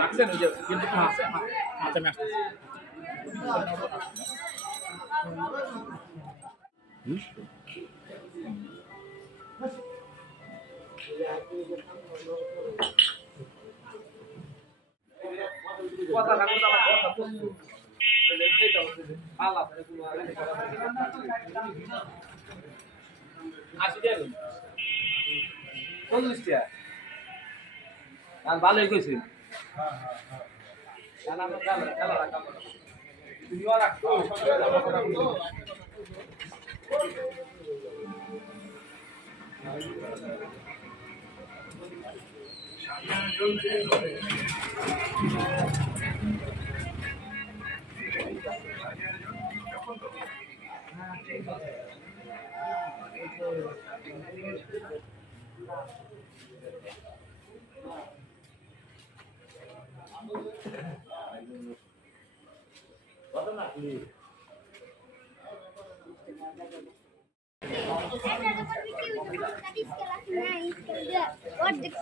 রাখছেন ওই যে কিন্তু আছে মাঝে আমি আসতেছি কথা রাখো না কথা বলছো আল্লাহ আসি দেন 40 টা আর ভালোই কইছেন হ্যাঁ হ্যাঁ খেলা রাখা তুমিও রাখো What the